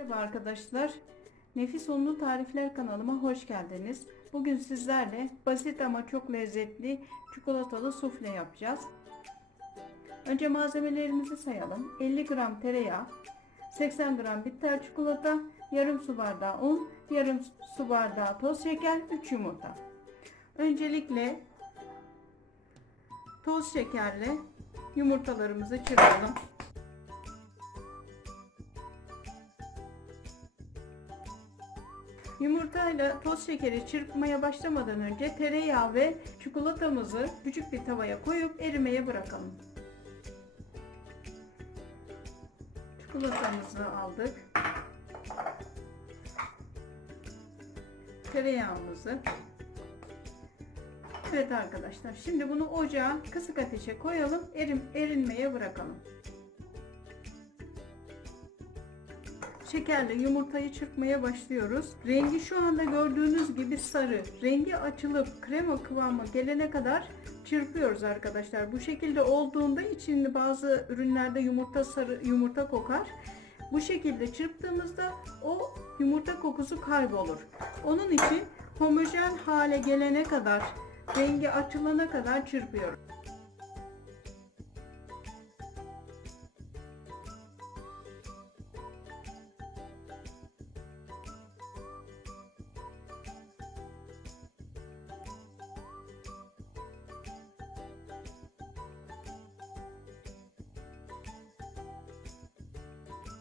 Merhaba arkadaşlar. Nefis Unlu Tarifler kanalıma hoş geldiniz. Bugün sizlerle basit ama çok lezzetli çikolatalı sufle yapacağız. Önce malzemelerimizi sayalım. 50 gram tereyağı, 80 gram bitter çikolata, yarım su bardağı un, yarım su bardağı toz şeker, 3 yumurta. Öncelikle toz şekerle yumurtalarımızı çırpalım. Yumurtayla toz şekeri çırpmaya başlamadan önce tereyağı ve çikolatamızı küçük bir tavaya koyup erimeye bırakalım. Çikolatamızı aldık. Tereyağımızı. Evet arkadaşlar şimdi bunu ocağa kısık ateşe koyalım erim, erinmeye bırakalım. Şekerle yumurtayı çırpmaya başlıyoruz. Rengi şu anda gördüğünüz gibi sarı. Rengi açılıp krema kıvamı gelene kadar çırpıyoruz arkadaşlar. Bu şekilde olduğunda içinde bazı ürünlerde yumurta sarı yumurta kokar. Bu şekilde çırptığımızda o yumurta kokusu kaybolur. Onun için homojen hale gelene kadar, rengi açılana kadar çırpıyoruz.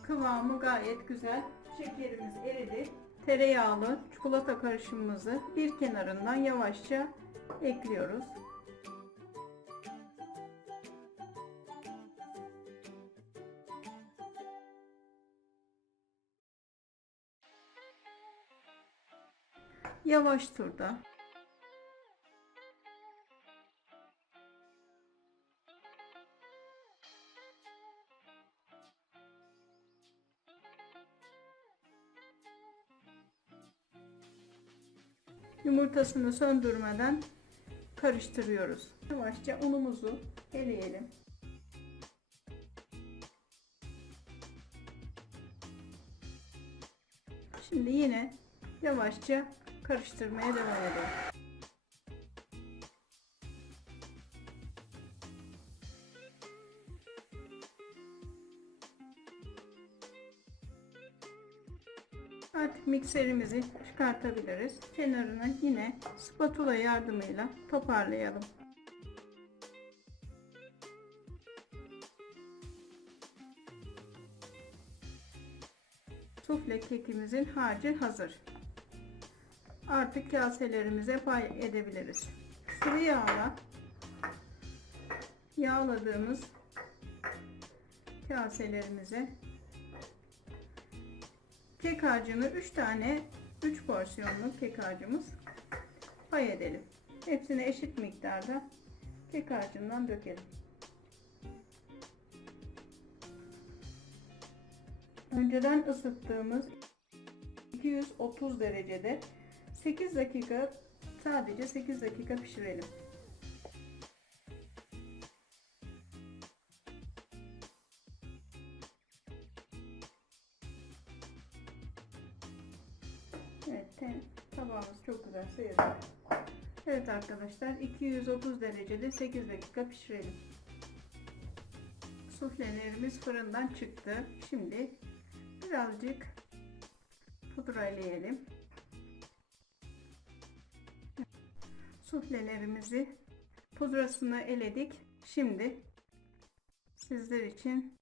Kıvamı gayet güzel. Şekerimiz eridi. Tereyağlı çikolata karışımımızı bir kenarından yavaşça ekliyoruz. Yavaş turda yumurtasını söndürmeden karıştırıyoruz. Yavaşça unumuzu eleyelim. Şimdi yine yavaşça karıştırmaya devam edelim. Artık mikserimizi çıkartabiliriz. Kenarını yine spatula yardımıyla toparlayalım. Sufle kekimizin harcı hazır. Artık kaselerimize pay edebiliriz. Sıvı yağla yağladığımız kaselerimize kek harcını 3 tane 3 porsiyonlu kek harcımız pay edelim. Hepsini eşit miktarda kek harcından dökelim. Önceden ısıttığımız 230 derecede 8 dakika sadece 8 dakika pişirelim. Tabağımız çok güzel sıyırdı. Evet arkadaşlar, 230 derecede 8 dakika pişirelim. Suflelerimiz fırından çıktı. Şimdi birazcık pudra eleyelim. Pudrasını eledik. Şimdi sizler için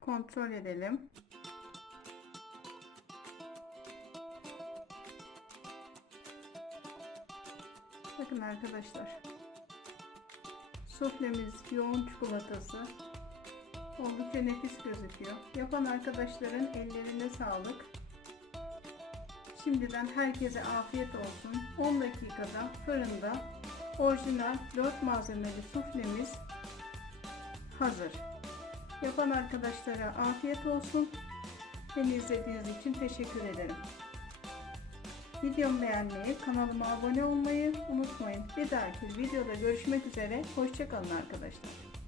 kontrol edelim. Bakın arkadaşlar. Suflemiz yoğun çikolatası. Oldukça nefis gözüküyor. Yapan arkadaşların ellerine sağlık. Şimdiden herkese afiyet olsun. 10 dakikada fırında orijinal 4 malzemeli suflemiz hazır. Yapan arkadaşlara afiyet olsun. Beni izlediğiniz için teşekkür ederim. Videomu beğenmeyi, kanalıma abone olmayı unutmayın. Bir dahaki videoda görüşmek üzere. Hoşçakalın arkadaşlar.